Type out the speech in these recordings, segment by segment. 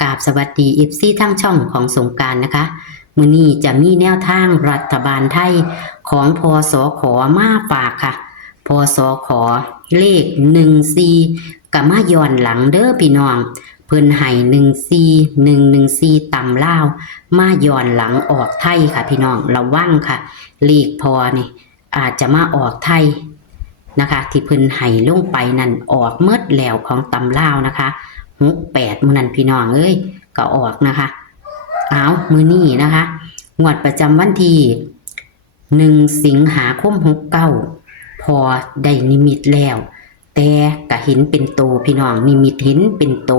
กราบสวัสดีFCทั้งช่องของสงกรานต์นะคะมื้อนี้จะมีแนวทางรัฐบาลไทยของพสข.มาฝากค่ะพสข.เลข14ก็มาย้อนหลังเด้อพี่น้องเพิ่นให้14114ตำลาวมาย้อนหลังออกไทยค่ะพี่น้องระวังค่ะเลขพอนี่อาจจะมาออกไทยนะคะที่เพิ่นให้ลงไปนั่นออกเมดแล้วของตำลาวนะคะ68มื้อนั้นพี่น้องเอ้ยก็ออกนะคะมื้อนี้นะคะงวดประจำวันที่1สิงหาคม69พอได้นิมิตแล้วแต่ก็เห็นเป็นโตพี่น้องนิมิตเห็นเป็นโต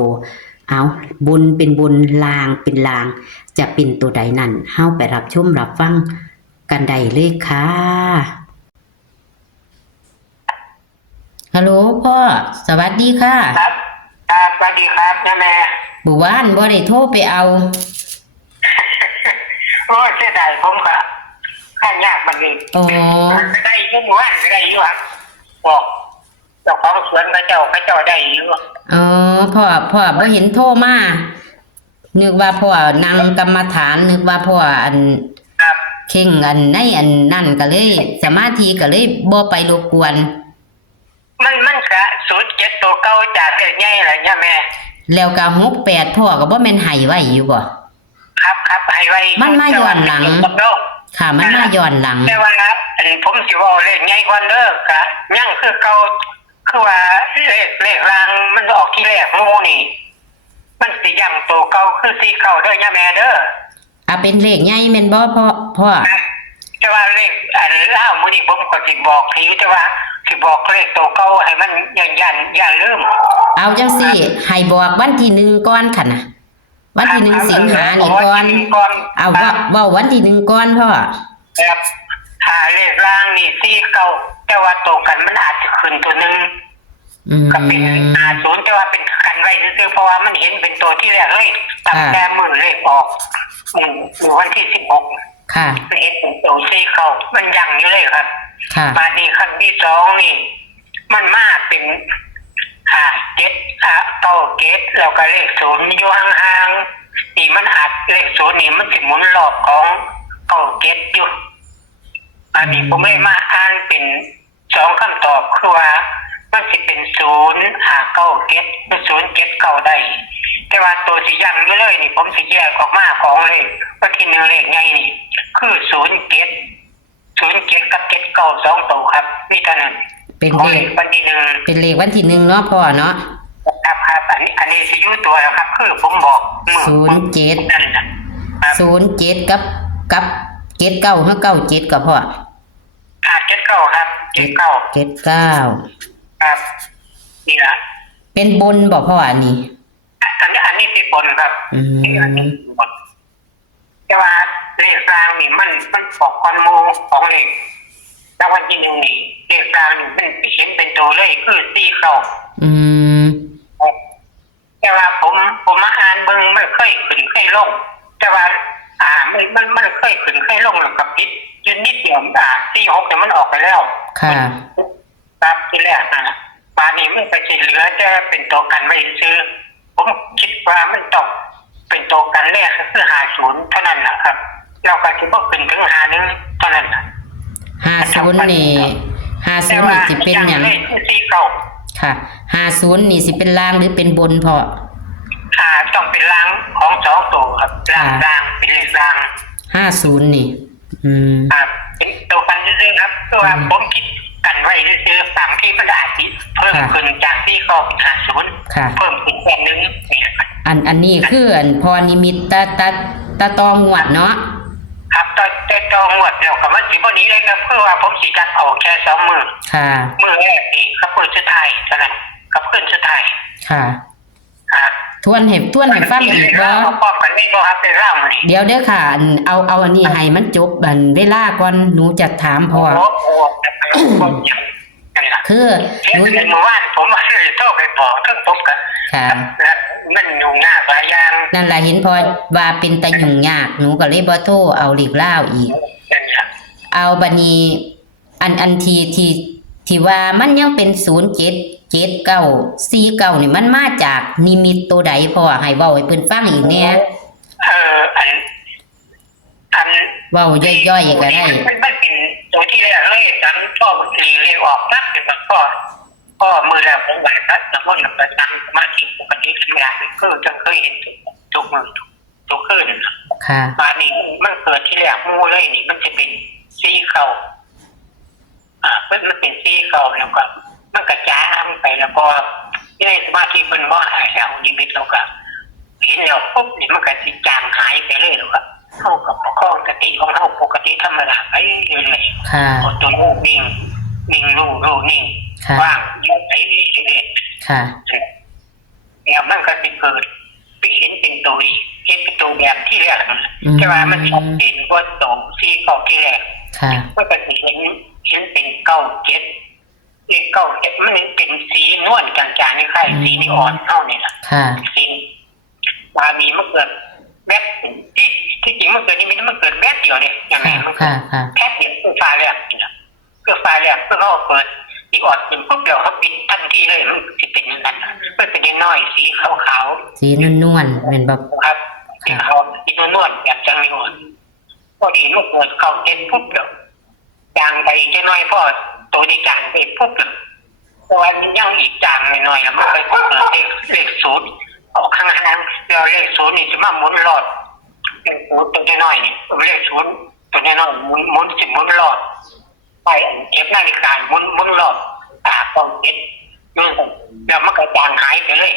บนเป็นบนลางเป็นลางจะเป็นตัวใดนั่นเฮาไปรับชมรับฟังกันได้เลยค่ะฮัลโหลพ่อสวัสดีค่ะครับสวัสดีครับแม่บุวานบ่ได้โทรไปเอาโอ้เสียดายผมก็ข้ายากมันนี่ไม่ได้ยุ่งวันไม่ได้ยุ่งบอกเจ้าของสวนพระเจ้าได้อยู่พ่อบ่เห็นโทรมานึกว่าพ่อนั่งกรรมฐานนึกว่าพ่อเข่งในนั่นก็เลยสมาธิก็เลยบ่ไปรบกวนมันก็07ตัวเก่าจากเด็กใหญ่ล่ะเนี่ยแม่แล้วก็68พ่อก็บ่แม่นให้ไว้อยู่บ่ครับให้ไว้มันมาย้อนหลังค่ะมันมาย้อนหลังแต่ว่าผมสิเว้าเลขใหญ่กว่าเด้อก็ยังคือเก่าคือว่าเลขรางมันออกที่แรกหมู่นี่มันสิย้ำตัวเก่าคือสิเข้าเด้อย่าแม่เด้อเป็นเลขใหญ่แม่นบ่พ่อแต่ว่าเลขล่าวมื้อนี้ผมก็สิบอกทีแต่ว่าสิบอกเลขตัวเก่าให้มันอย่าลืมเอาจังซี่ให้บอกวันที่1ก่อนค่ะนะวันที่1สิงหานี่ก่อนเอาเว้าวันที่1ก่อนพ่อครับเลขล่างนี่4เก่าแต่ว่าตัวกันมันอาจจะขึ้นตัวนึงก็เป็น50แต่ว่าเป็นกันไว้ซื่อๆเพราะว่ามันเห็นเป็นตัวที่แรกเลยตั้งแต่มื้อเลขออกวันที่16ค่ะเห็นเป็นตัว4เก่ามันยังอยู่เลยครับมานี่ครั้งที่2นี่มันมาเป็น7แล้วก็เลข0อยู่ห่างๆนี่มันอาจเลข0นี่มันสิหมุนรอบของ7อยู่อันนี้ผมไม่มาอ่านเป็น2คำตอบคือว่ามันสิเป็น0 ได้แต่ว่าตัวสิยังอยู่เลยนี่ผมสิแยกออกมาของเลขวันที่1เลขใหญ่นี่คือ07กับ79 2ตัวครับมีเท่านั้นเป็นเลขวันที่1เป็นเลขวันที่1เนาะพ่อเนาะครับอันนี้สิอยู่ตัวแล้วครับคือผมบอก07นั่นน่ะ07กับ79หรือ97ก็พ่อ79ครับ79ครับนี่ล่ะเป็นบนบ่พ่ออันนี้อันนี้เป็นบนครับแต่ว่าเลขกลางนี่มันออกคอนโมของเลขแล้ววันที่1นี่เลขกลางนี่มันเห็นเป็นตัวเลยคือ4เข้าแต่ว่าผมมาอ่านเบิ่งไม่เคยขึ้นเคยลงแต่ว่ามันเคยขึ้นเคยลงแล้วก็ผิดจนนิดเดียว46เนี่ยมันออกไปแล้วค่ะครับที่แรกป่านนี้มันก็สิเหลือจะเป็นตัวกันไว้ซื้อผมคิดว่ามันต้องเป็นตัวกันแรกคือ50เท่านั้นนะครับเราก็สิบ่ขึ้นถึง51เท่านั้น50นี่50นี่สิเป็นหยังค่ะ50นี่สิเป็นล่างหรือเป็นบนพ่อต้องเป็นล่างของ2ตัวครับล่างเป็นเลขล่าง50นี่ครับเป็นตัวกันซื่อๆครับตัวผมคิดกันไว้ซื่อๆตามที่มันอาจสิเพิ่มขึ้นจากที่ก็เป็น50เพิ่มขึ้นแค่นึงอันนี้คือพอนิมิตตะตองงวดเนาะครับแต่ตองงวดเดียวกับมันสิบ่นี้เลยครับเพื่อว่าผมสิจัดออกแค่2มื้อค่ะมื้อแรกนี่ครับมื้อสุดท้ายเท่านั้นกับขึ้นสุดท้ายค่ะทวนให้ฟังอีกว่าพร้อมกันนี่บ่ครับได้ร่างนี่เดี๋ยวเด้อค่ะเอาอันนี้ให้มันจบเวลาก่อนหนูจะถามพ่อคือหนูเมื่อวานผมว่าสิโทรไปบอกเรื่องผมกันค่ะมันยุ่งยากหลายอย่างนั่นล่ะเห็นพอว่าเป็นตะยุ่งยากหนูก็เลยบ่โทรเอาเลขลาวอีกเอาบัดนี้อันที่ว่ามันยังเป็น07 7949นี่มันมาจากนิมิตตัวใดพ่อให้เว้าให้เพิ่นฟังอีกแหน่อันเว้าย่อยๆก็ได้มันเป็นตัวที่แรกเลยจังพ่อทีเรียกออกนักเป็นแบบพ่อมือแล้วผมไหวครับแล้วก็นำไปตั้งสมาธิปกติธรรมดาคือจะเคยเห็นทุกมือทุกคืนค่ะมานี่มันเกิดที่แรกมูเลยนี่มันจะเป็นซีเข่ามันเป็นซีเข่าแล้วก็มันกระจายไปแล้วก็ในสมาธิมันว่าหายแล้วนิมิตเราก็เห็นแล้วปุ๊บนี่มันก็จิจางหายไปเลยหรอกเข้ากับข้อสติของเราปกติธรรมดาไปเลยๆค่ะตัวลูกนิ่งรู้นิ่งว่างยืดไปเรื่อยๆค่ะแล้วมันก็จะเกิดไปเห็นเป็นตัวเห็นเป็นตัวแบบที่แรกใช่ไหมมันชอบเป็นว่าตัวซีเก่าที่แรกก็จะเห็นเป็น9 7มันเป็นสีนวลจางๆนี่ค่ะสีนี่อ่อนเท่านี่แหละสีบามีมันเกิดแบบที่จริงมันเกิดนี่มันเกิดแบบเดียวเนี่ยอย่างนี้มันแค่เดียวคือไฟแรกคือไฟแรกเพื่อเขาเปิดอีกอ่อนเป็นปุ๊บเดียวเขาปิดทันทีเลยมันจะเป็นอย่างนั้นมันเป็นน้อยสีขาวๆสีนวลๆเป็นแบบครับสีขาวสีนวลแบบจังนวลพอดีมันเกิดเขาเต็มปุ๊บเดียวจางไปจะน้อยพอตัวที่จางไปปุ๊บเดียวตอนนี้ยังอีกจางหน่อยๆแล้วมันเคยเกิดเลขศูนย์ออกข้างๆแล้วเลขศูนย์นี่จะมาหมุนรอดตัวน้อยนี่เลขศูนย์ตัวน้อยหมุนรอดไปเก็บนาฬิกาหมุนรอดกองเก็บแล้วมันก็จางหายไปเลย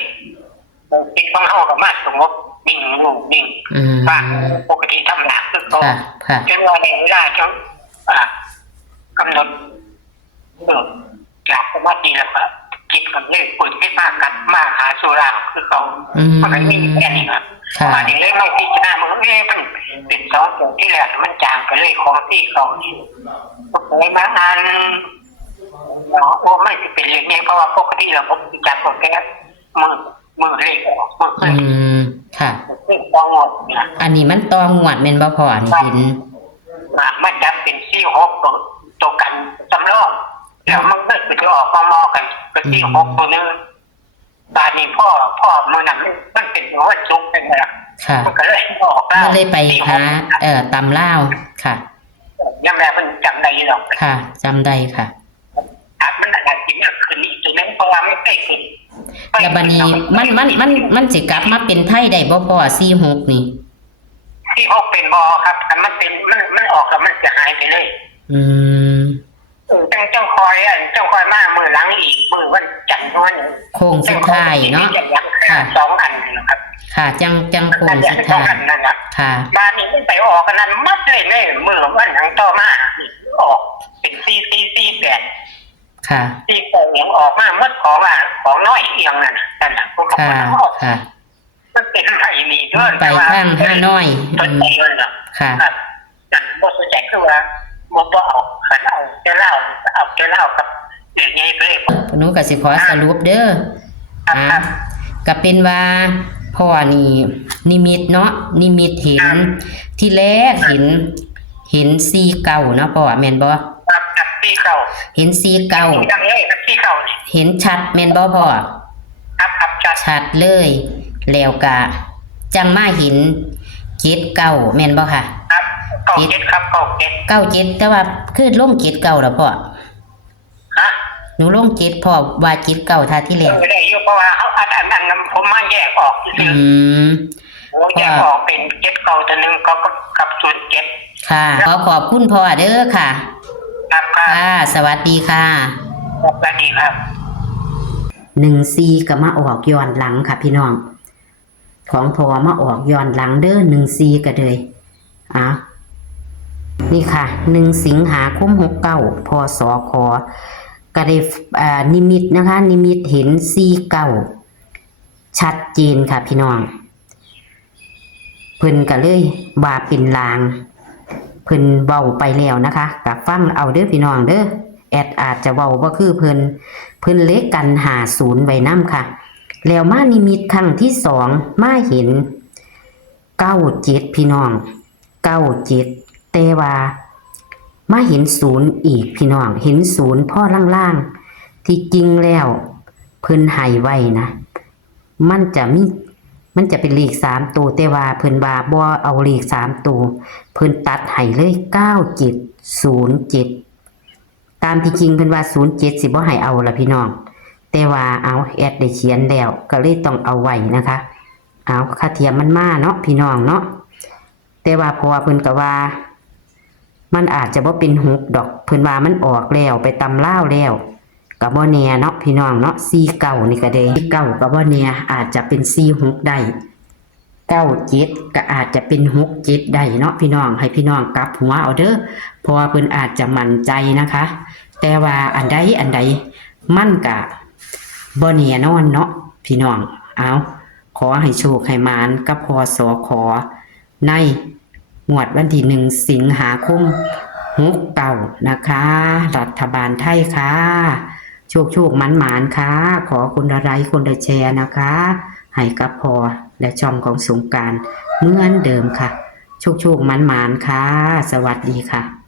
ติดของเขากับมาสมมตินิ่งบ้างปกติทำหนักคือเขาจะรอในเวลาเขากำหนดจากสมาธิแล้วก็จิตกับเล่นปุ่นให้มากกันมาหาสุราคือเขามันไม่มีแค่นี้ครับมาถึงเรื่องไม่พิจารณามันมันเป็นซอสที่แหลกมันจางไปเลยของที่เขานี่ในบางอันว่าไม่เป็นเรื่องนี้เพราะว่าปกติเราผมจับตัวแก้มือเล็กออกมือขึ้นค่ะตองหมดอันนี้มันตองหวดเป็นบ่พอนี่หินมันจะเป็นซี่ฮกตัวกันจำลองแล้วมันก็จะออกมอกันเป็นซี่ฮกตัวนึงตานี่พ่อมันนั่นมันเป็นหัวจุกเป็นไงมันก็เลยออกมันเลยไปหาตำเล่าค่ะยังไงมันจำได้หรอกค่ะจำได้ค่ะมันอาจจะกินคืนนี้ตัวนั้นเพราะว่าไม่ใกล้คืนแล้วบัดนี้มันสิกลับมาเป็นไทยได้บ่พอ46นี่46เป็นบ่ครับแต่มันเป็นมันออกแล้วมันจะหายไปเลยเจ้าคอยมามือหลังอีกมือวันจันทร์วันโค้งสุดท้ายเนาะค่ะ2 อันนะครับค่ะจังโค้งสุดท้ายค่ะบ้านนี้ไม่ไปออกกันนั้นมัดเลยแม่มือวันทั้งต่อมาออกเป็น4 ค่ะที่โป่งออกมาเมื่อของน้อยเอียงนั่นพวกเขาค่ะมันเป็นอะไรมีด้วยไปข้าง5น้อยค่ะนั่นบ่สนใจคือว่าบ่เอาขันเอาจะเล่ากับอย่างนี้เลยหนูก็สิขอสรุปเด้อก็เป็นว่าพ่อนี่นิมิตเนาะนิมิตเห็นที่แรกเห็น49เนาะพ่อแม่นบ่เห็น49เห็นชัดแม่นบ่พ่อชัดเลยแล้วก็จังมาเห็น79แม่นบ่ค่ะ97ครับ97แต่ว่าคือลง79แล้วพ่อหนูลง7พ่อว่า79ท่าที่แล้วได้อยู่เพราะว่าเขาอันผมมาแยกออกแยกออกเป็น79ตัวนึงก็กับ07ค่ะขอบคุณพ่อเด้อค่ะค่ะสวัสดีค่ะสวัสดีครับ14ก็มาออกย้อนหลังค่ะพี่น้องของพอมาออกย้อนหลังเด้อ14ก็เลยนี่ค่ะ1 สิงหาคม69พศคก็ได้นิมิตนะคะนิมิตเห็น49ชัดเจนค่ะพี่น้องเพิ่นก็เลยว่าเป็นลางเพิ่นเว้าไปแล้วนะคะก็ฟังเอาเด้อพี่น้องเด้อแอดอาจจะเว้าบ่คือเพิ่นเลขกัน50ไว้นำค่ะแล้วมานิมิตครั้งที่2มาเห็น97พี่น้อง97แต่ว่ามาเห็น0อีกพี่น้องเห็น0พ่อล่างๆที่จริงแล้ว เพิ่นให้ไว้นะมันจะเป็นเลข3ตัวแต่ว่าเพิ่นว่าบ่เอาเลข3ตัวเพิ่นตัดให้เลย9707ตามที่จริงเพิ่นว่า07สิบ่ให้เอาล่ะพี่น้องแต่ว่าเอาแอดได้เขียนแล้วก็เลยต้องเอาไว้นะคะเอาค่าเทียมมันมาเนาะพี่น้องเนาะแต่ว่าเพราะว่าเพิ่นก็ว่ามันอาจจะบ่เป็น6ดอกเพิ่นว่ามันออกแล้วไปตำลาวแล้วก็บ่แน่เนาะพี่น้องเนาะ49นี่ก็ได้49ก็บ่แน่อาจจะเป็น46ได้97ก็อาจจะเป็น67ได้เนาะพี่น้องให้พี่น้องกลับหัวเอาเด้อเพราะว่าเพิ่นอาจจะมั่นใจนะคะแต่ว่าอันใดมันก็บ่แน่นอนเนาะพี่น้องเอาขอให้โชคให้หมานกับพศขในงวดวันที่1สิงหาคม69นะคะรัฐบาลไทยค่ะโชคหมานค่ะขอคนละไลค์คนละแชร์นะคะให้กับพอและช่องของสงกรานต์เหมือนเดิมค่ะโชคหมานค่ะสวัสดีค่ะ